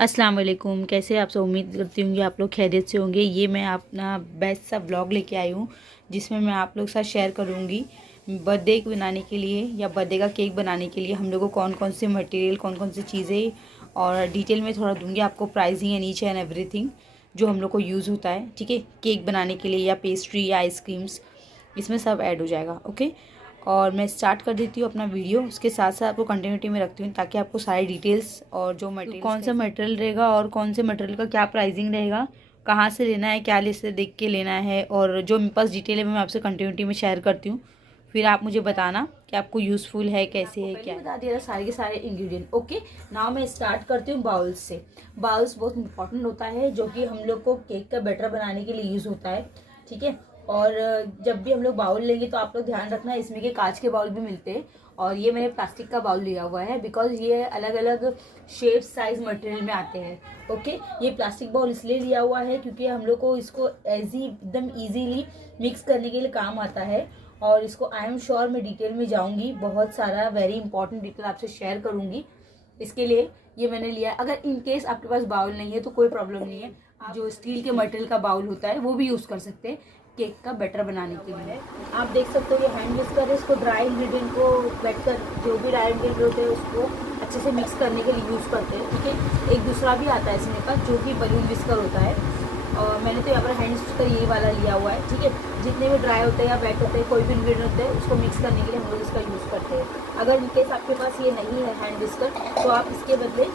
अस्सलाम वालेकुम। कैसे आप सब? उम्मीद करती हूँ कि आप लोग खैरियत से होंगे। ये मैं अपना बेस्ट सा ब्लॉग लेके आई हूँ जिसमें मैं आप लोग के साथ शेयर करूँगी बर्थडे बनाने के लिए या बर्थडे का केक बनाने के लिए हम लोग को कौन कौन से मटेरियल, कौन कौन सी चीज़ें, और डिटेल में थोड़ा दूँगी आपको pricing and each and everything जो हम लोग को यूज़ होता है। ठीक है, केक बनाने के लिए या पेस्ट्री या आइसक्रीम्स, इसमें सब ऐड हो जाएगा। ओके, और मैं स्टार्ट कर देती हूँ अपना वीडियो। उसके साथ साथ आपको कंटिन्यूटी में रखती हूँ ताकि आपको सारी डिटेल्स और जो मटेरियल, कौन सा मटेरियल रहेगा और कौन से मटेरियल का क्या प्राइसिंग रहेगा, कहाँ से लेना है, क्या लिस्ट से देख के लेना है, और जो मेरे पास डिटेल है मैं आपसे कंटिन्यूटी में शेयर करती हूँ। फिर आप मुझे बताना कि आपको यूज़फुल है, कैसे है, क्या बता दिया सारे के सारे इंग्रेडिएंट। ओके, नाउ मैं स्टार्ट करती हूँ बाउल्स से। बाउल्स बहुत इंपॉर्टेंट होता है जो कि हम लोग को केक का बैटर बनाने के लिए यूज़ होता है। ठीक है, और जब भी हम लोग बाउल लेंगे तो आप लोग ध्यान रखना, इसमें के कांच के बाउल भी मिलते हैं और ये मैंने प्लास्टिक का बाउल लिया हुआ है बिकॉज ये अलग अलग शेप, साइज, मटेरियल में आते हैं। ओके, ये प्लास्टिक बाउल इसलिए लिया हुआ है क्योंकि हम लोग को इसको एकदम इजीली मिक्स करने के लिए काम आता है। और इसको आई एम श्योर मैं डिटेल में जाऊंगी, बहुत सारा वेरी इंपॉर्टेंट डिटेल आपसे शेयर करूंगी। इसके लिए ये मैंने लिया है। अगर इन केस आपके पास बाउल नहीं है तो कोई प्रॉब्लम नहीं है, आप जो स्टील के मटेरियल का बाउल होता है वो भी यूज़ कर सकते हैं केक का बैटर बनाने के लिए। आप देख सकते हो ये हैंड विस्कर है, इसको ड्राई इंग्रेडिएंट को वेट कर, जो भी ड्राई इंग्रेडिएंट होते हैं उसको अच्छे से मिक्स करने के लिए यूज़ करते हैं। ठीक है, एक दूसरा भी आता है इसमें का जो कि बलून विस्कर होता है, और मैंने तो यहाँ पर हैंड विस्कर यही वाला लिया हुआ है। ठीक है, जितने भी ड्राई होते हैं या वेट होते हैं, कोई भी इंग्रेडिएंट होते हैं उसको मिक्स करने के लिए हम लोग इसका यूज़ करते हैं। अगर इनकेस आपके पास ये नहीं है हैंड विस्कर तो आप इसके बदले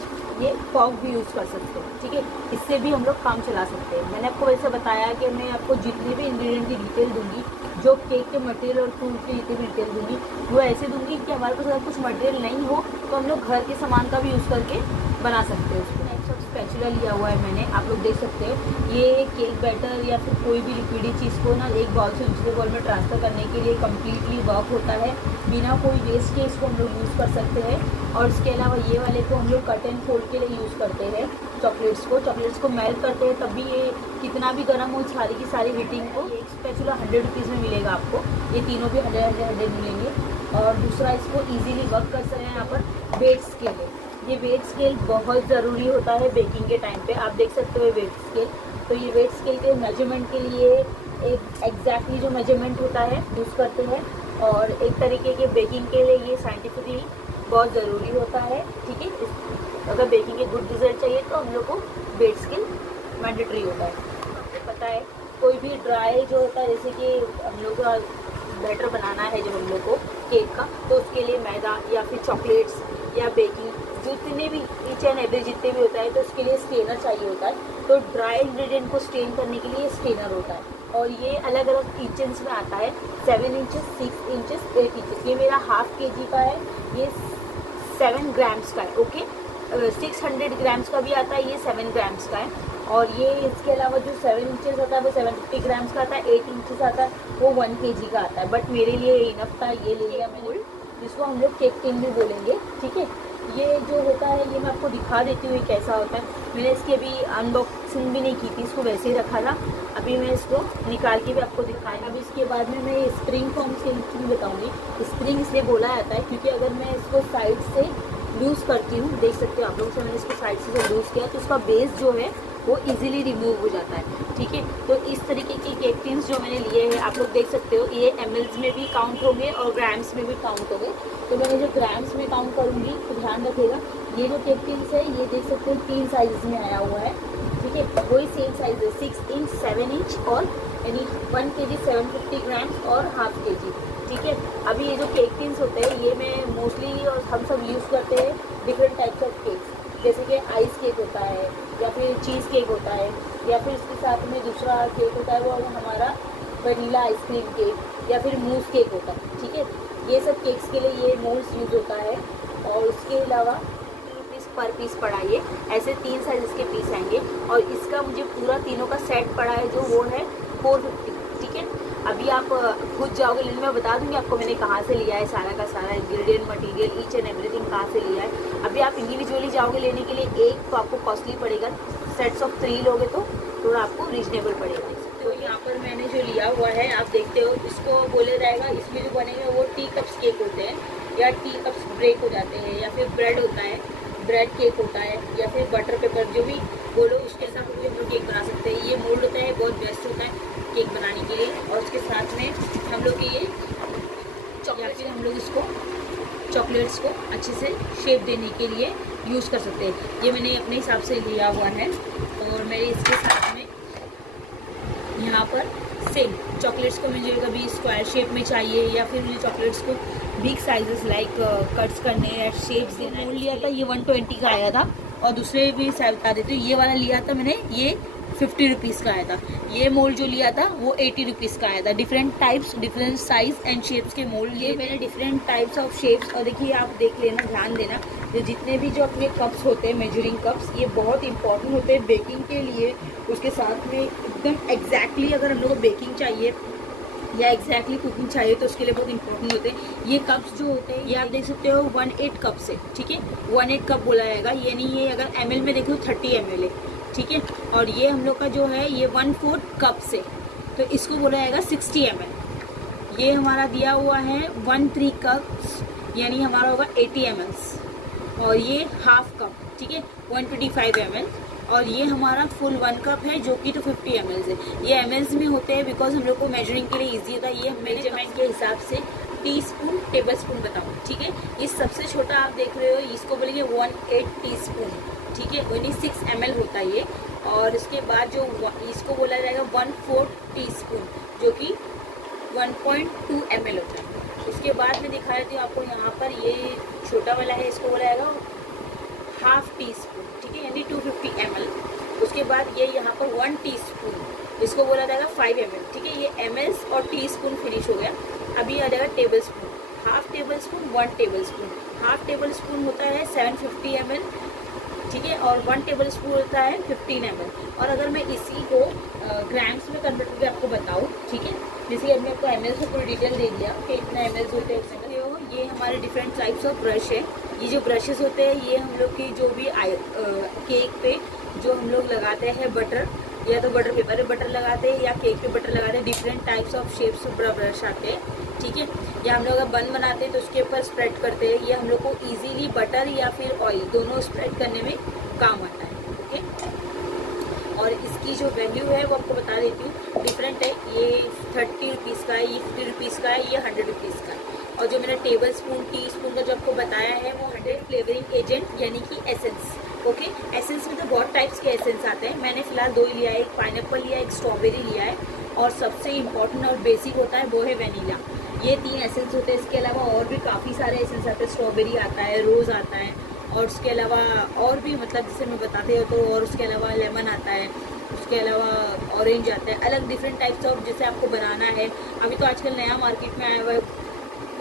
ये फॉग भी यूज़ कर सकते हैं। ठीक है, इससे भी हम लोग काम चला सकते हैं। मैंने आपको वैसे बताया कि मैं आपको जितने भी इंग्रेडिएंट की डिटेल दूंगी, जो केक के मटेरियल और फूड की जितनी भी डिटेल दूंगी वो ऐसे दूंगी कि हमारे पास अगर कुछ मटेरियल नहीं हो तो हम लोग घर के सामान का भी यूज़ करके बना सकते हैं उसको। सब स्पैचुला लिया हुआ है मैंने, आप लोग देख सकते हो। ये केक बैटर या फिर कोई भी लिक्विडी चीज़ को ना एक बॉल से दूसरे बॉल में ट्रांसफ़र करने के लिए कम्प्लीटली वर्क होता है, बिना कोई वेस्ट के इसको हम लोग यूज़ कर सकते हैं। और इसके अलावा ये वाले को हम लोग कट एंड फोल्ड के लिए यूज़ करते हैं। चॉकलेट्स को मेल्ट करते हैं तब भी ये कितना भी गर्म हो सारी की सारी हीटिंग को। एक स्पैचुला 100 रुपीज़ में मिलेगा आपको, ये तीनों भी 100 मिलेंगे। और दूसरा, इसको ईजिली वर्क कर सकते हैं यहाँ पर वेट स्केल है। ये वेट स्केल बहुत ज़रूरी होता है बेकिंग के टाइम पे, आप देख सकते हो वेट स्केल। तो ये वेट स्केल के मेजरमेंट के लिए एक एग्जैक्टली जो मेजरमेंट होता है यूज़ करते हैं, और एक तरीके के बेकिंग के लिए ये साइंटिफिकली बहुत ज़रूरी होता है। ठीक है, अगर बेकिंग के गुड रिजल्ट चाहिए तो हम लोग को वेट स्केल मैंडेटरी होता है। आपको पता है कोई भी ड्राई जो होता है, जैसे कि हम लोग का बैटर बनाना है जब हम लोग को केक का, तो उसके लिए मैदा या फिर चॉकलेट्स या बेकिंग जितने भी ईच एंड एवरी जितने भी होता है तो उसके लिए स्टेनर चाहिए होता है। तो ड्राई इंग्रेडिएंट को स्टेन करने के लिए स्टेनर होता है, और ये अलग अलग इंचेस में आता है, 7 इंचेस, 6 इंचेस, 8 इंचेस। ये मेरा हाफ kg का है, ये 7 ग्राम्स का है। ओके, 600 ग्राम्स का भी आता है, ये 7 ग्राम्स का है। और ये इसके अलावा जो 7 इंचेस आता है वो 750 ग्राम्स का आता है, 8 इंचेस आता है वो 1 kg का आता है। बट मेरे लिए इनफ था, ये ले लिया मैंने, जिसको हम लोग केक टिन भी बोलेंगे। ठीक है, ये जो होता है ये मैं आपको दिखा देती हूँ कैसा होता है। मैंने इसकी अभी अनबॉक्सिंग भी नहीं की थी, इसको वैसे ही रखा था। अभी मैं इसको निकाल के भी आपको दिखाया। अभी इसके बाद में मैं स्प्रिंग फॉर्म से भी बताऊँगी। स्प्रिंग इसलिए बोला जाता है क्योंकि अगर मैं इसको साइड से लूज़ करती हूँ, देख सकते हो आप लोग से मैंने इसको साइड से लूज़ किया तो इसका बेस जो है वो इजीली रिमूव हो जाता है। ठीक है, तो इस तरीके के केक टिन्स जो मैंने लिए हैं आप लोग देख सकते हो, ये mls में भी काउंट होंगे और ग्राम्स में भी काउंट होंगे। तो मैंने जो ग्राम्स में काउंट करूँगी तो ध्यान रखिएगा, ये जो केक टिन्स है ये देख सकते हो 3 साइज़ में आया हुआ है। ठीक है, वही सेम साइज़ है, 6 इंच, 7 इंच और यानी 1 kg 750 ग्राम्स और हाफ kg। ठीक है, अभी ये जो केक टिन्स होते हैं ये मैं मोस्टली और हम सब यूज़ करते हैं डिफरेंट टाइप्स ऑफ केक्स, जैसे कि आइस केक होता है या फिर चीज़ केक होता है, या फिर इसके साथ में दूसरा केक होता है वो हमारा वनीला आइसक्रीम केक या फिर मूस केक होता है। ठीक है, ये सब केक्स के लिए ये मोल्ड्स यूज़ होता है। और उसके अलावा ₹50 पर पीस पड़ा, ये ऐसे 3 साइज के पीस आएंगे, और इसका मुझे पूरा तीनों का सेट पड़ा है जो वो है 450। ठीक है, अभी आप खुद जाओगे लेने, मैं बता दूंगी आपको मैंने कहाँ से लिया है, सारा का सारा ingredient material each and everything कहाँ से लिया है। अभी आप इंडिविजुअली जाओगे लेने के लिए एक तो आपको कॉस्टली पड़ेगा, सेट्स ऑफ 3 लोगे तो थोड़ा आपको रीजनेबल पड़ेगा। तो यहाँ पर मैंने जो लिया हुआ है आप देखते हो, इसको बोले जाएगा, इसमें जो बनेंगे वो टी कप्स केक होते हैं या टी कप्स ब्रेक हो जाते हैं या फिर ब्रेड होता है, ब्रेड केक होता है या फिर बटर पेपर, जो भी बोलो उसके हिसाब से हम लोग केक बना सकते हैं। ये मोल्ड होता है, बहुत बेस्ट होता है केक बनाने के लिए। और उसके साथ में हम लोग ये चॉकलेट, फिर हम लोग इसको चॉकलेट्स को अच्छे से शेप देने के लिए यूज़ कर सकते हैं। ये मैंने अपने हिसाब से लिया हुआ है। और मेरे इसके साथ में यहाँ पर सेम चॉकलेट्स को मुझे कभी स्क्वायर शेप में चाहिए या फिर मुझे चॉकलेट्स को बिग साइजेस लाइक कट्स करने या शेप्स देना है। लिया था ये 120 का आया था, और दूसरे भी साइज बता देती हूँ। ये वाला लिया था मैंने, ये 50 रुपीज़ का आया था। ये मोल्ड जो लिया था वो 80 रुपीज़ का आया था। Different types, different size and shapes के मोल्ड लिए मैंने, डिफरेंट टाइप्स ऑफ शेप्स। और देखिए आप देख लेना, ध्यान देना, तो जितने भी जो अपने कप्स होते हैं, मेजरिंग कप्स, ये बहुत इंपॉर्टेंट होते हैं बेकिंग के लिए। उसके साथ में एकदम एग्जैक्टली अगर हम लोग को बेकिंग चाहिए या एग्जैक्टली कुकिंग चाहिए तो उसके लिए बहुत इंपॉर्टेंट होते हैं ये कप्स जो होते हैं। ये आप देख सकते हो 1/8 कप से, ठीक है, 1/8 कप बोला जाएगा। ये नहीं है, अगर ml में देखो 30 ml है, ठीक है। और ये हम लोग का जो है ये 1/4 कप से, तो इसको बोला जाएगा 60 ml। ये हमारा दिया हुआ है 1/3 कप्स, यानी हमारा होगा 80 ml। और ये हाफ कप, ठीक है, 125 ml। और ये हमारा फुल 1 कप है जो कि 250 ml है। ये ml में होते हैं बिकॉज हम लोग को मेजरिंग के लिए इजी होता है। ये मेजरमेंट के हिसाब से टीस्पून, टेबलस्पून बताऊँ, ठीक है। ये सबसे छोटा आप देख रहे हो, इसको बोलेंगे 1/8 टीस्पून, ठीक है, 26 ml होता है ये। और इसके बाद जो इसको बोला जाएगा 1/4 टीस्पून, जो कि 1.2 ml होता है। उसके बाद मैं दिखा देती हूँ आपको, यहाँ पर ये छोटा वाला है, इसको बोला जाएगा हाफ टी स्पून, ठीक है, यानी 250 ml। उसके बाद ये यहाँ पर 1 टीस्पून, इसको बोला जाएगा 5 ml, ठीक है। ये ml और टीस्पून फिनिश हो गया। अभी आ जाएगा table spoon, half table spoon, 1 table spoon. Half table spoon होता है 750 ml, ठीक है, और 1 टेबल स्पून होता है 15 ml। और अगर मैं इसी को ग्राम्स में कन्वर्ट करके आपको बताऊँ, ठीक है, जैसे कि अभी आपको ml से पूरी डिटेल दे दिया कि इतना ml होते हैं। ये हमारे डिफरेंट टाइप्स ऑफ ब्रश है। ये जो ब्रशेस होते हैं ये हम लोग की जो भी केक पे जो हम लोग लगाते हैं बटर, या तो बटर पेपर पे बटर लगाते हैं या केक पे बटर लगाते हैं। Different types of shapes brush आते हैं, ठीक है। या हम लोग अगर बन बनाते हैं तो उसके ऊपर स्प्रेड करते हैं। ये हम लोग को इजीली बटर या फिर ऑयल दोनों स्प्रेड करने में काम आता है, ओके। और इसकी जो वैल्यू है वो आपको बता देती हूँ, डिफरेंट है। ये 30 रुपीज़ का है, ये 50 रुपीज़ का है, ये 100 रुपीज़ का है। और जो मैंने टेबल स्पून, टी स्पून का जो आपको बताया है वो 100 फ्लेवरिंग एजेंट, यानी कि एसेंस, ओके। एसेंस में तो बहुत टाइप्स के एसेंस आते हैं। मैंने फिलहाल 2 ही लिया है, एक पाइनएप्पल लिया है, एक स्ट्रॉबेरी लिया है। और सबसे इम्पॉर्टेंट और बेसिक होता है वो है वेनीला। ये 3 एसेंस होते हैं। इसके अलावा और भी काफ़ी सारे एसेंस आते हैं, स्ट्रॉबेरी आता है, रोज़ आता है, और उसके अलावा और भी, मतलब जैसे मैं बताते हो तो, और उसके अलावा लेमन आता है, उसके अलावा ऑरेंज आता है। अलग डिफरेंट टाइप्स ऑफ जैसे आपको बनाना है। अभी तो आजकल नया मार्केट में आया हुआ है,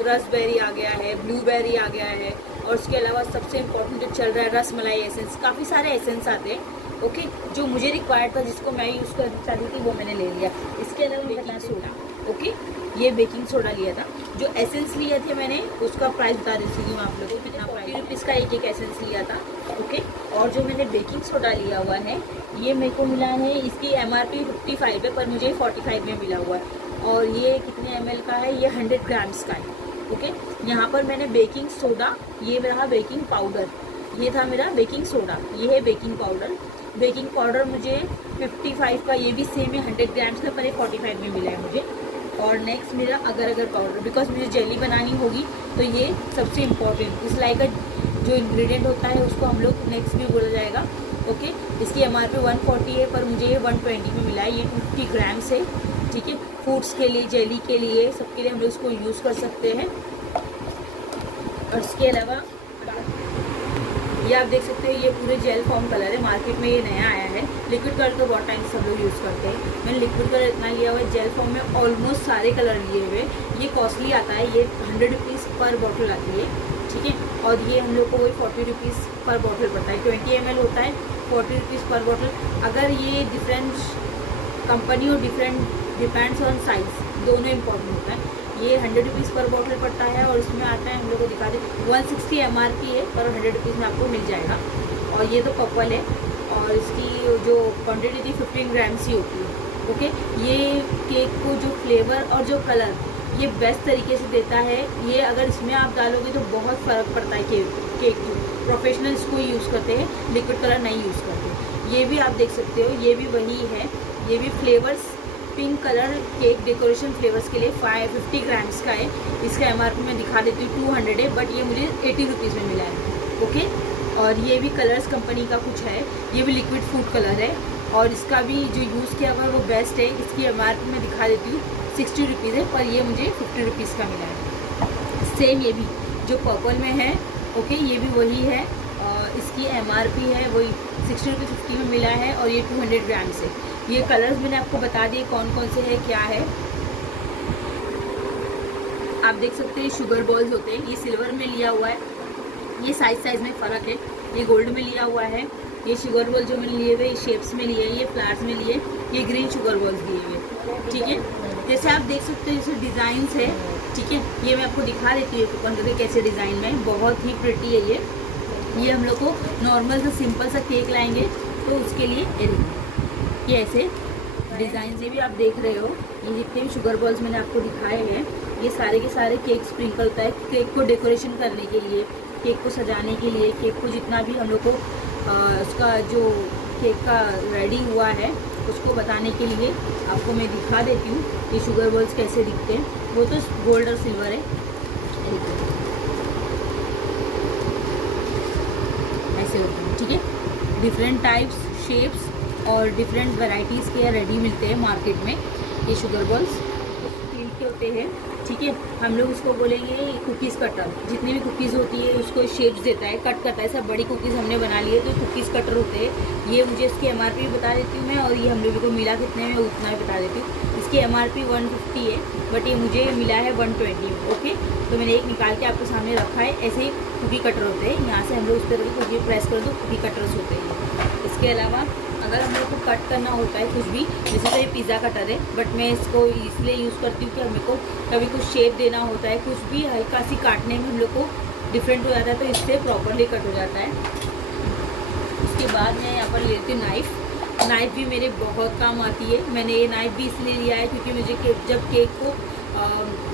रसबेरी आ गया है, ब्लूबेरी आ गया है, और उसके अलावा सबसे इम्पोर्टेंट जो चल रहा है रसमलाई एसेंस। काफ़ी सारे एसेंस आते हैं, ओके। जो मुझे रिक्वायर्ड था, जिसको मैं यूज़ करना चाहती थी, वो मैंने ले लिया। इसके अलावा बेकिंग सोडा, ओके, ये बेकिंग सोडा लिया था। जो एसेंस लिए थे मैंने, उसका प्राइस बता देती हूँ आप लोगों को, कितना 40 रुपीज़ का एक एसेंस लिया था, ओके। और जो मैंने बेकिंग सोडा लिया हुआ है ये मेरे को मिला है, इसकी MRP 55 है, पर मुझे 45 में मिला हुआ है। और ये कितने ml का है, ये 100 ग्राम्स का है, ओके। यहाँ पर मैंने बेकिंग सोडा, ये रहा बेकिंग पाउडर, ये था मेरा बेकिंग सोडा, ये है बेकिंग पाउडर। बेकिंग पाउडर मुझे 55 का, ये भी सेम है, 100 ग्राम्स का, पर 45 में मिला है मुझे। और नेक्स्ट मेरा अगर अगर पाउडर, बिकॉज मुझे जेली बनानी होगी तो ये सबसे इम्पॉर्टेंट, इस लाइक जो इंग्रेडिएंट होता है उसको हम लोग नेक्स्ट भी बोला जाएगा, ओके। इसकी MRP 140 है, पर मुझे ये 120 में मिला है। ये 250 ग्राम्स है, ठीक है। फूड्स के लिए, जेली के लिए, सबके लिए हम लोग इसको यूज़ कर सकते हैं। और इसके अलावा ये आप देख सकते हैं, ये पूरे जेल फॉर्म कलर है, मार्केट में ये नया आया है। लिक्विड कलर तो बहुत टाइम से सब लोग यूज़ करते हैं। मैंने लिक्विड कलर इतना लिया हुआ है, जेल फॉर्म में ऑलमोस्ट सारे कलर लिए हुए। ये कॉस्टली आता है, ये 100 रुपीज़ पर बॉटल आती है, ठीक है। और ये हम लोग को वही 40 रुपीज़ पर बॉटल पड़ता है। 20 ml होता है, 40 रुपीज़ पर बॉटल। अगर ये डिफरेंट कंपनी और डिपेंड्स ऑन साइज़, दोनों इम्पॉर्टेंट होता है। ये 100 रुपीज़ पर बॉटल पड़ता है, और इसमें आता है, हम लोग को दिखा दें, 160 MRP है, पर 100 रुपीज़ में आपको मिल जाएगा। और ये तो पर्पल है, और इसकी जो क्वांटिटी थी 15 ग्राम्स ही होती है, ओके। ये केक को जो फ्लेवर और जो कलर ये बेस्ट तरीके से देता है। ये अगर इसमें आप डालोगे तो बहुत फ़र्क पड़ता है केक को। प्रोफेशनल इसको यूज़ करते हैं, लिक्विड कलर नहीं यूज़ करते। ये भी आप देख सकते हो, ये भी वही है। ये भी flavours pink colour cake decoration flavours के लिए 550 ग्राम्स का है। इसका MRP मैं दिखा देती हूँ 200 है, बट ये मुझे 80 रुपीज़ में मिला है। ओके, और ये भी कलर्स कंपनी का कुछ है, ये भी लिक्विड फूड कलर है और इसका भी जो यूज़ किया हुआ है वो बेस्ट है। इसकी MRP मैं दिखा देती हूँ 60 रुपीज़ है, पर ये मुझे 50 रुपीज़ का मिला है। सेम ये भी जो पर्पल में है, ओके, ये भी वही है। इसकी MRP है वही 60 रुपये 50 में मिला है और ये 200 ग्राम्स है। ये कलर्स मैंने आपको बता दिए कौन कौन से है, क्या है। आप देख सकते हैं शुगर बॉल्स होते हैं, ये सिल्वर में लिया हुआ है, ये साइज में फ़र्क है। ये गोल्ड में लिया हुआ है। ये शुगर बॉल जो मैंने लिए हुए ये शेप्स में लिए, ये फ्लावर्स में लिए, ये ग्रीन शुगर बॉल्स दिए हुए, ठीक है। जैसे आप देख सकते हो जैसे डिज़ाइंस है, ठीक है। ये मैं आपको दिखा देती हूँ कौन करके कैसे डिज़ाइन में, बहुत ही प्रिटी है ये हम लोग को नॉर्मल सा सिंपल सा केक लाएंगे तो उसके लिए ये ऐसे डिज़ाइन से भी आप देख रहे हो। ये जितने भी शुगर बॉल्स मैंने आपको दिखाए हैं ये सारे के सारे केक स्प्रिंकल होता है केक को डेकोरेशन करने के लिए, केक को सजाने के लिए, केक को जितना भी हम लोग को उसका जो केक का रेडी हुआ है उसको बताने के लिए आपको मैं दिखा देती हूँ ये शुगर बॉल्स कैसे दिखते हैं। वो तो गोल्ड और सिल्वर है, ऐसे होते हैं, ठीक है। डिफरेंट टाइप्स, शेप्स और डिफरेंट वैरायटीज़ के रेडी मिलते हैं मार्केट में। ये शुगर बॉल्स स्टील के होते हैं, ठीक है। हम लोग उसको बोलेंगे कुकीज़ कटर। जितनी भी कुकीज़ होती है उसको शेप्स देता है, कट करता है। सब बड़ी कुकीज़ हमने बना ली है तो कुकीज़ कटर होते हैं। ये मुझे इसकी MRP बता देती हूँ मैं, और ये हम लोगों को मिला कितने में उतना ही बता देती हूँ। इसकी MRP 150 है, बट ये मुझे मिला है 120। ओके, तो मैंने एक निकाल के आपके सामने रखा है। ऐसे ही कुकी कटर होते हैं, यहाँ से हम लोग उस तरह की कुकी प्रेस कर दो, कुकी कटर्स होते हैं। इसके अलावा अगर हम लोग को कट करना होता है कुछ भी, जैसे तो ये पिज़्ज़ा कटर है, बट मैं इसको इसलिए यूज़ करती हूँ कि हमें को कभी कुछ शेप देना होता है, कुछ भी हल्का सी काटने में हम लोग को डिफरेंट हो जाता है तो इससे प्रॉपरली कट हो जाता है। उसके बाद मैं यहाँ पर लेती हूँ नाइफ़ भी मेरे बहुत काम आती है। मैंने ये नाइफ़ भी इसलिए लिया है क्योंकि मुझे जब केक को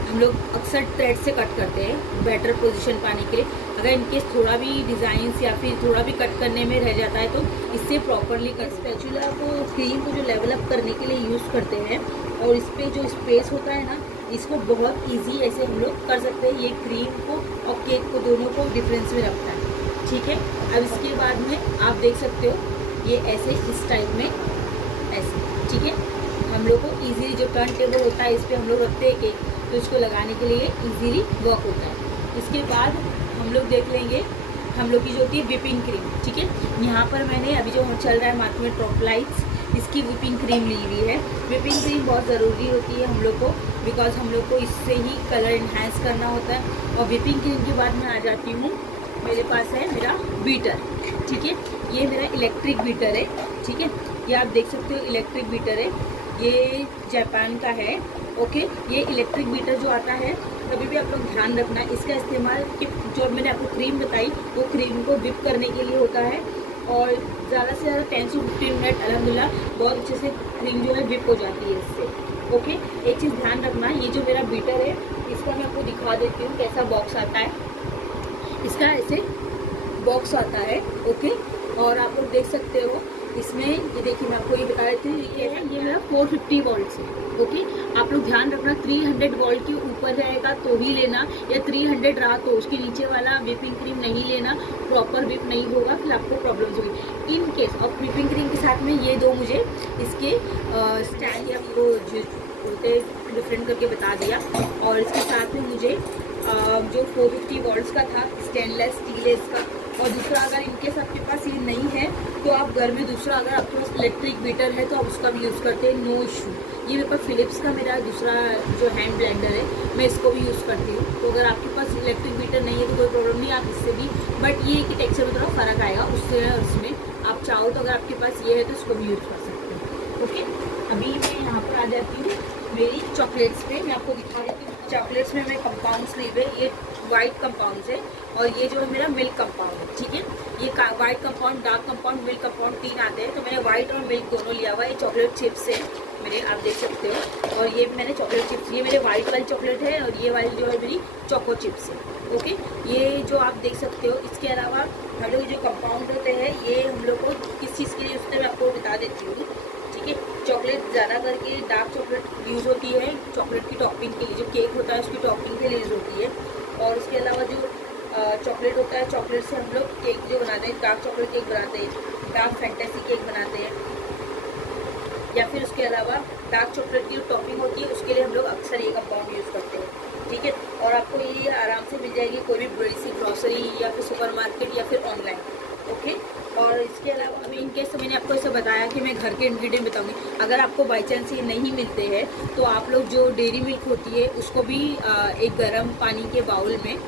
हम लोग अक्सर थ्रेड से कट करते हैं बेटर पोजीशन पाने के लिए, अगर इनकेस थोड़ा भी डिज़ाइंस या फिर थोड़ा भी कट करने में रह जाता है तो इससे प्रॉपरली कट। स्पैचुला को क्रीम को जो लेवल अप करने के लिए यूज़ करते हैं और इस पर जो स्पेस होता है ना, इसको बहुत ईजी ऐसे हम लोग कर सकते हैं। ये क्रीम को और केक को दोनों को डिफरेंस में रखता है, ठीक है। अब इसके बाद में आप देख सकते हो ये ऐसे इस टाइप में ऐसे, ठीक है। हम लोग को इजीली जो टर्न टेबल होता है इस पर हम लोग रखते हैं केक, तो इसको लगाने के लिए इजीली वर्क होता है। इसके बाद हम लोग देख लेंगे हम लोग की जो होती है विपिंग क्रीम, ठीक है। यहाँ पर मैंने अभी जो चल रहा है मार्केट में ट्रॉपलाइट्स, इसकी विपिंग क्रीम ली हुई है। विपिंग क्रीम बहुत ज़रूरी होती है हम लोग को, बिकॉज हम लोग को इससे ही कलर इन्हांस करना होता है। और विपिंग क्रीम के बाद मैं आ जाती हूँ, मेरे पास है मेरा बीटर, ठीक है। ये मेरा इलेक्ट्रिक बीटर है, ठीक है। ये आप देख सकते हो इलेक्ट्रिक बीटर है, ये जापान का है, ओके। ये इलेक्ट्रिक बीटर जो आता है कभी भी आप लोग ध्यान रखना, इसका इस्तेमाल जो मैंने आपको क्रीम बताई वो क्रीम को विप करने के लिए होता है और ज़्यादा से ज़्यादा 10 से 15 मिनट अल्हम्दुलिल्लाह बहुत अच्छे से क्रीम जो है विप हो जाती है इससे, ओके। एक चीज़ ध्यान रखना, ये जो मेरा बीटर है इसका मैं आपको दिखा देती हूँ कैसा बॉक्स आता है। इसका ऐसे बॉक्स आता है, ओके। और आप लोग देख सकते हो इसमें, ये देखिए मैं आपको ये बता देती हूँ, ये मेरा 450 वोल्ट है, ओके। आप लोग ध्यान रखना 300 वोल्ट के ऊपर रहेगा तो ही लेना, या 300 रहा तो उसके नीचे वाला विपिंग क्रीम नहीं लेना, प्रॉपर विप नहीं होगा, फिर आपको प्रॉब्लम्स होगी। इन केस और विपिंग क्रीम के साथ में ये दो मुझे इसके स्टैंड या वो जो होते डिफरेंट करके बता दिया। और इसके साथ में मुझे जो 450 वोल्ट्स का था स्टेनलेस स्टील है इसका। और दूसरा अगर इनकेस आपके पास ये नहीं है तो आप घर में दूसरा अगर आपके पास इलेक्ट्रिक बीटर है तो आप उसका भी यूज़ करते हैं, नो इशू। ये मेरे पास फिलिप्स का मेरा दूसरा जो हैंड ब्लेंडर है, मैं इसको भी यूज़ करती हूँ। तो अगर आपके पास इलेक्ट्रिक बीटर नहीं है तो कोई प्रॉब्लम नहीं, आप इससे भी, बट ये कि टेक्सचर में थोड़ा फ़र्क आएगा उससे और उसमें। आप चाहो तो अगर आपके पास ये है तो इसको भी यूज़ कर सकते हैं, ओके। अभी मैं यहाँ पर आ जाती हूँ मेरी चॉकलेट्स पे, मैं आपको दिखा देती हूँ चॉकलेट्स में मैं कंपाउंड्स ली हुए, ये वाइट कंपाउंड्स है और ये जो है मेरा मिल्क कंपाउंड है, ठीक है। ये white compound, dark compound, milk compound 3 आते हैं, तो मैंने वाइट और मिल्क दोनों लिया हुआ है। ये चॉकलेट चिप्स है मेरे, आप देख सकते हो। और ये मैंने चॉकलेट चिप्स, ये मेरे वाइट वाली चॉकलेट है और ये वाली जो है मेरी चोको चिप्स है, ओके। ये जो आप देख सकते हो, इसके अलावा हम लोग जो कंपाउंड होते हैं ये हम लोग को किस चीज़ के लिए यूज़ होते हैं मैं आपको बता देती हूँ, ठीक है। चॉकलेट ज़्यादा करके डार्क चॉकलेट यूज़ होती है चॉकलेट की टॉपिंग के लिए, जो केक होता है उसकी टॉपिंग के लिए यूज़ होती है। और उसके अलावा जो चॉकलेट होता है, चॉकलेट से हम लोग केक जो बनाते हैं, डार्क चॉकलेट केक बनाते हैं, डार्क फैंटेसी केक बनाते हैं, या फिर उसके अलावा डार्क चॉकलेट की जो टॉपिंग होती है उसके लिए हम लोग अक्सर ये कंपाउंड यूज़ करते हैं, ठीक है। और आपको ये आराम से मिल जाएगी कोई भी बड़ी सी ग्रॉसरी या फिर सुपरमार्केट या फिर ऑनलाइन, ओके। और इसके अलावा अभी इनकेस मैंने आपको ऐसा बताया कि मैं घर के इंग्रेडिएंट बताऊंगी, अगर आपको बाई चांस ये नहीं मिलते हैं तो आप लोग जो डेयरी मिल्क होती है उसको भी एक गर्म पानी के बाउल में,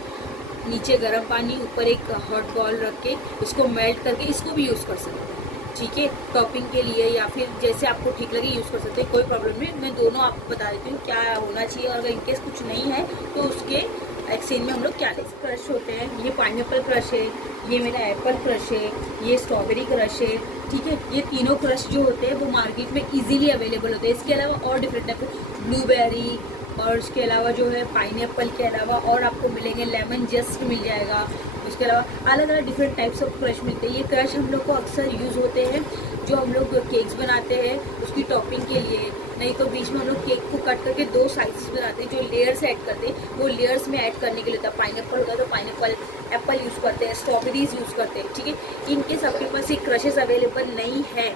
नीचे गर्म पानी, ऊपर एक हॉट बॉल रख के इसको मेल्ट करके इसको भी यूज़ कर सकते हैं, ठीक है। टॉपिंग के लिए या फिर जैसे आपको ठीक लगे यूज़ कर सकते हैं, कोई प्रॉब्लम नहीं। मैं दोनों आपको बता देती हूँ क्या होना चाहिए, और अगर इनकेस कुछ नहीं है तो उसके एक्सचेंज में हम लोग क्या ले सकते। क्रश होते हैं, ये पाइनएप्पल क्रश है, ये मेरा एप्पल क्रश है, ये स्ट्रॉबेरी क्रश है, ठीक है। ये तीनों क्रश जो होते हैं वो मार्केट में इजीली अवेलेबल होते हैं। इसके अलावा और डिफरेंट टाइप के ब्लूबेरी, और उसके अलावा जो है पाइनएप्पल के अलावा और आपको मिलेंगे लेमन जस्ट मिल जाएगा। उसके अलावा अलग अलग डिफरेंट टाइप्स ऑफ क्रश मिलते हैं। ये क्रश हम लोग को अक्सर यूज़ होते हैं जो हम लोग केक्स बनाते हैं उसकी टॉपिंग के लिए, नहीं तो बीच में हम लोग केक को कट करके 2 साइज़ बनाते हैं, जो लेयर्स ऐड करते हैं वो लेयर्स में ऐड करने के लिए होता है। पाइनएप्पल होता है तो पाइनएप्पल, एप्पल यूज़ करते हैं, स्ट्रॉबेरीज यूज़ करते हैं, ठीक है। इनके सबके पास ये क्रशेस अवेलेबल नहीं है,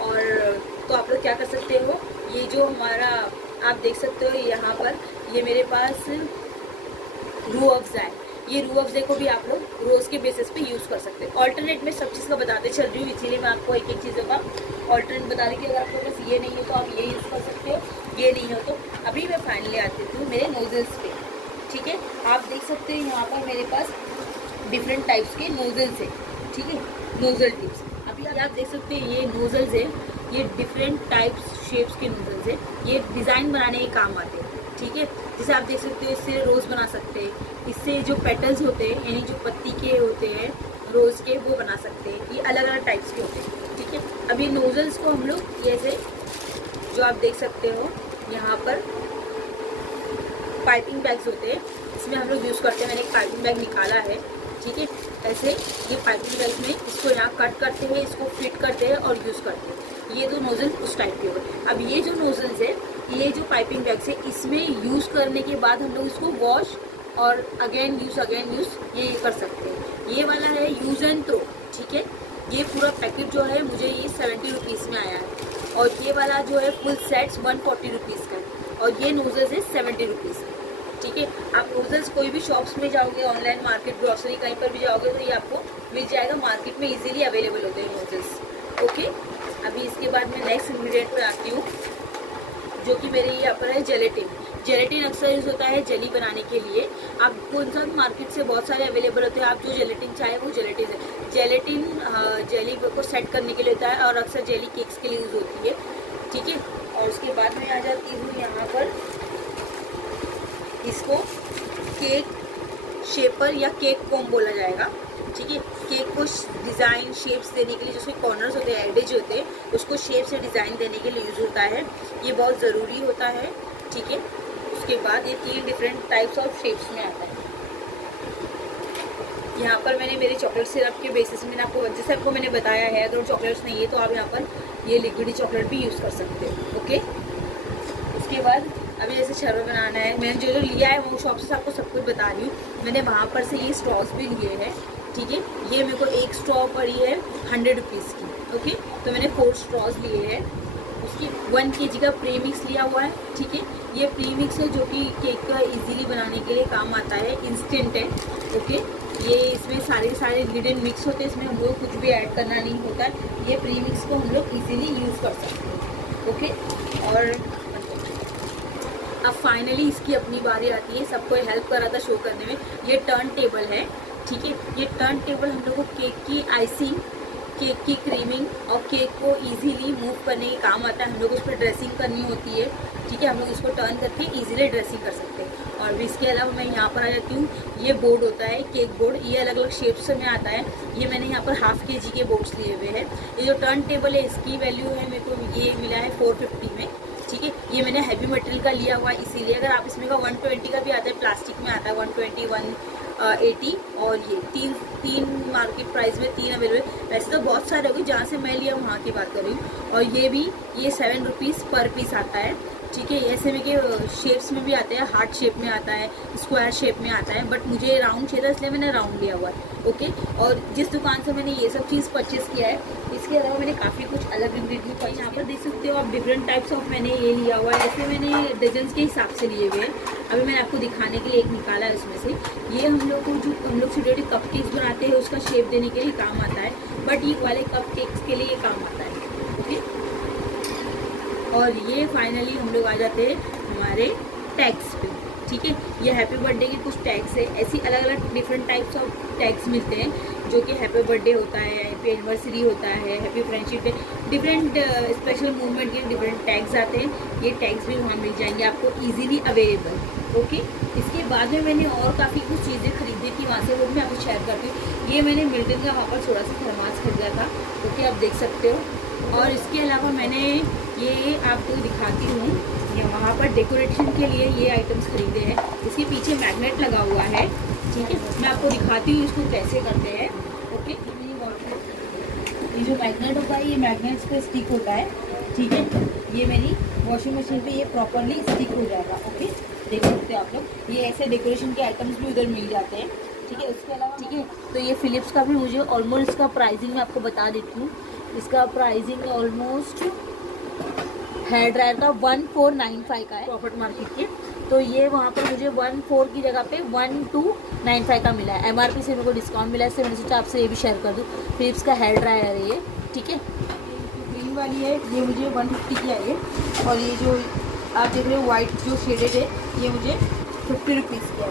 और तो आप लोग क्या कर सकते हो, ये जो हमारा आप देख सकते हो यहाँ पर, ये मेरे पास रूह अफ़ज़ा है, ये रूह अफ़ज़ा को भी आप लोग रोज़ के बेसिस पे यूज़ कर सकते हैं। ऑल्टरनेट में सब चीज़ का बताते चल रही हूँ, इसीलिए मैं आपको एक एक चीज़ों का ऑल्टरनेट बता रही हूँ कि अगर आपके पास ये नहीं है तो आप ये यूज़ कर सकते हो, ये नहीं हो तो। अभी मैं फाइनली आती हूँ मेरे नोजल्स पे, ठीक है। आप देख सकते हैं यहाँ पर मेरे पास डिफरेंट टाइप्स के नोजल्स है, ठीक है, नोजल टिप्स। अभी आप देख सकते हैं ये नोजल्स है, ये डिफरेंट टाइप्स शेप्स के नोजल्स है, ये डिज़ाइन बनाने के काम आते हैं, ठीक है। जैसे आप देख सकते हो इससे रोज़ बना सकते हैं, इससे जो पेटल्स होते हैं यानी जो पत्ती के होते हैं रोज़ के वो बना सकते हैं, ये अलग अलग टाइप्स के होते हैं, ठीक है। अब ये नोजल्स को हम लोग ऐसे जो आप देख सकते हो यहाँ पर पाइपिंग बैग्स होते हैं, इसमें हम लोग यूज़ करते हैं। मैंने एक पाइपिंग बैग निकाला है, ठीक है। ऐसे ये पाइपिंग बैग में इसको यहाँ कट करते हैं, इसको फिट करते हैं और यूज़ करते हैं। ये 2 नोजल उस टाइप के होते हैं। अब ये जो नोजल्स है, ये जो पाइपिंग बैग्स है, इसमें यूज़ करने के बाद हम लोग इसको वॉश और अगेन यूज़ ये कर सकते हैं। ये वाला है यूज़ एंड थ्रो, ठीक है। ये पूरा पैकेट जो है मुझे ये 70 रुपीज़ में आया है, और ये वाला जो है फुल सेट्स 140 रुपीज़ का है, और ये नोजल्स है 70 रुपीज़, ठीक है। आप नोजल्स कोई भी शॉप्स में जाओगे, ऑनलाइन मार्केट, ग्रॉसरी कहीं पर भी जाओगे तो ये आपको मिल जाएगा, मार्केट में इजीली अवेलेबल होते हैं नोजल्स, ओके। अभी इसके बाद मैं नेक्स्ट इंग्रेडिएंट पर आती हूँ, जो कि मेरे यहाँ पर है जेलेटिन। जेलेटिन अक्सर यूज़ होता है जेली बनाने के लिए। आपको इंसान मार्केट से बहुत सारे अवेलेबल होते हैं, आप जो जेलेटिन चाहे वो जेलेटिन है। जेलेटिन जेली को सेट करने के लिए होता है और अक्सर जेली केक्स के लिए यूज़ होती है, ठीक है। और उसके बाद मैं आ जाती हूँ यहाँ पर, इसको केक शेपर या केक कोम बोला जाएगा, ठीक है। केक को डिज़ाइन शेप्स देने के लिए, जो उसके कॉर्नर्स होते हैं, एडेज होते हैं, उसको शेप से डिज़ाइन देने के लिए यूज़ होता है। ये बहुत ज़रूरी होता है, ठीक है। उसके बाद ये 3 डिफरेंट टाइप्स ऑफ शेप्स में आता है। यहाँ पर मैंने मेरे चॉकलेट सिरप के बेसिस में आपको, जैसे आपको मैंने बताया है, अगर चॉकलेट्स नहीं है तो आप यहाँ पर ये लिक्विड चॉकलेट भी यूज़ कर सकते हो, ओके। उसके बाद अभी जैसे शरबत बनाना है, मैंने जो लिया है वो शॉप से आपको सब कुछ बता रही हूँ। मैंने वहाँ पर से ये स्ट्रॉज भी लिए हैं, ठीक है। ये मेरे को एक स्ट्रॉ पड़ी है 100 रुपीज़ की, ओके। तो मैंने 4 स्ट्रॉज लिए हैं। उसकी 1 kg का प्री मिक्स लिया हुआ है, ठीक है। ये प्री मिक्स है जो कि केक का इजीली बनाने के लिए काम आता है, इंस्टेंट है, ओके। ये इसमें सारे इंग्रेडिएंट मिक्स होते हैं, इसमें हम लोग कुछ भी ऐड करना नहीं होता है। ये प्री मिक्स को हम लोग इजीली यूज़ कर सकते हैं, ओके। और अब फाइनली इसकी अपनी बारी आती है, सबको हेल्प करा था शो करने में। ये टर्न टेबल है, ठीक है। ये टर्न टेबल हम लोग को केक की आइसिंग केक की क्रीमिंग और केक को इजीली मूव करने के काम आता है। हम लोग उस पर ड्रेसिंग करनी होती है, ठीक है, हम लोग इसको टर्न करके इजीली ड्रेसिंग कर सकते हैं। और भी इसके अलावा मैं यहाँ पर आ जाती हूँ, ये बोर्ड होता है केक बोर्ड, ये अलग अलग शेप्स में आता है। ये मैंने यहाँ पर ½ kg के बोर्ड्स लिए हुए हैं। ये जो टर्न टेबल है इसकी वैल्यू है मेरे को ये मिला है 450 में, ठीक है। ये मैंने हैवी मटेरियल का लिया हुआ है, इसीलिए अगर आप इसमें का 120 का भी आता है, प्लास्टिक में आता है 120, 180 और ये तीन मार्केट प्राइस में 3 अवेलेबल। वैसे तो बहुत सारे होंगे, जहाँ से मैं लिया वहाँ की बात कर रही हूँ। और ये 7 रुपीज़ पर पीस आता है, ठीक है। ऐसे में के शेप्स में भी आते हैं, हार्ट शेप में आता है, स्क्वायर शेप में आता है, बट मुझे राउंड चाहिए था इसलिए मैंने राउंड लिया हुआ है, ओके। और जिस दुकान से मैंने ये सब चीज़ परचेज़ किया है, इसके अलावा मैंने काफ़ी कुछ अलग इंग्रेडिएंट पाई। यहाँ पर देख सकते हो आप, डिफरेंट टाइप्स ऑफ मैंने ये लिया हुआ है। ऐसे मैंने डजन्स के हिसाब से लिए हुए हैं। अभी मैंने आपको दिखाने के लिए एक निकाला है उसमें से। ये हम लोग छोटे छोटे कप केक्स बनाते हैं उसका शेप देने के लिए काम आता है, बट ये वाले कप केक्स के लिए ये काम आता है, ओके। और ये फाइनली हम लोग आ जाते हैं हमारे टैग्स पे, ठीक है। ये हैप्पी बर्थडे के कुछ टैग्स है, ऐसी अलग अलग डिफरेंट टाइप्स ऑफ टैग्स मिलते हैं, जो कि हैप्पी बर्थडे होता है, हैप्पी एनिवर्सरी होता है, happy friendship day, different special movement के डिफरेंट टैग्स आते हैं। ये टैग्स भी वहाँ मिल जाएंगे आपको ईजिली अवेलेबल, ओके। इसके बाद में मैंने और काफ़ी कुछ चीज़ें खरीदी थी वहाँ से, वो भी मैं आपको शेयर करती हूँ। ये मैंने मिल्टन का वहाँ पर थोड़ा सा थर्मास खरीदा था, ओके, आप देख सकते हो। और इसके अलावा मैंने ये आपको दिखाती हूँ, ये वहाँ पर डेकोरेशन के लिए ये आइटम्स खरीदे हैं। इसके पीछे मैग्नेट लगा हुआ है, ठीक है, मैं आपको दिखाती हूँ इसको कैसे करते हैं, ओके। ये जो मैग्नेट होता है, ये मैग्नेट्स पे स्टिक होता है, ठीक है। ये मेरी वॉशिंग मशीन पे ये प्रॉपरली स्टिक हो जाएगा, ओके, देख सकते हो आप लोग। ये ऐसे डेकोरेशन के आइटम्स भी उधर मिल जाते हैं, ठीक है। उसके अलावा, ठीक है, तो ये फिलिप्स का भी मुझे ऑलमोस्ट, इसका प्राइसिंग मैं आपको बता देती हूँ। इसका प्राइसिंग ऑलमोस्ट हेयर ड्रायर का 1495 का है प्रॉफिट मार्केट के। तो ये वहाँ पर मुझे 14 की जगह पे 1295 का मिला है। MRP से मेरे को डिस्काउंट मिला है, इससे मैंने सोचा आपसे ये भी शेयर कर दूँ। फिलिप्स का हेयर ड्रायर है ये, ठीक है। ग्रीन वाली है, ये मुझे 150 की आई है। और ये जो आप देख रहे हो वाइट जो शेडेड है, ये मुझे 50 रुपीज़ की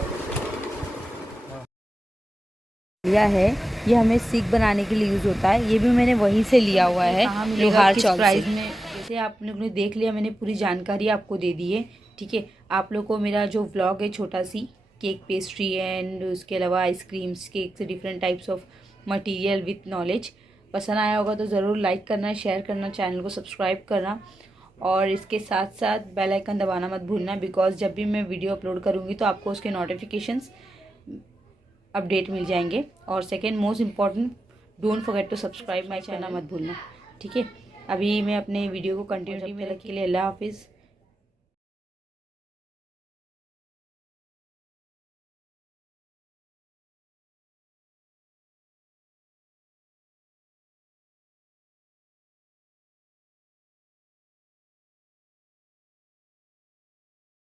आई है। ये हमें सीख बनाने के लिए यूज़ होता है, ये भी मैंने वहीं से लिया हुआ है लोहार चौक प्राइस में। जैसे आप लोगों ने देख लिया, मैंने पूरी जानकारी आपको दे दी है, ठीक है। आप लोग को मेरा जो व्लॉग है छोटा सी केक पेस्ट्री एंड उसके अलावा आइसक्रीम्स केक से different types of material with knowledge पसंद आया होगा तो ज़रूर लाइक करना, शेयर करना, चैनल को सब्सक्राइब करना और इसके साथ साथ बेल आइकन दबाना मत भूलना, बिकॉज जब भी मैं वीडियो अपलोड करूँगी तो आपको उसके नोटिफिकेशंस अपडेट मिल जाएंगे। और second most important, don't forget to subscribe my channel, मत भूलना, ठीक है। अभी मैं अपने वीडियो को कंटिन्यू रखने के लिए अल्लाह हाफिज़।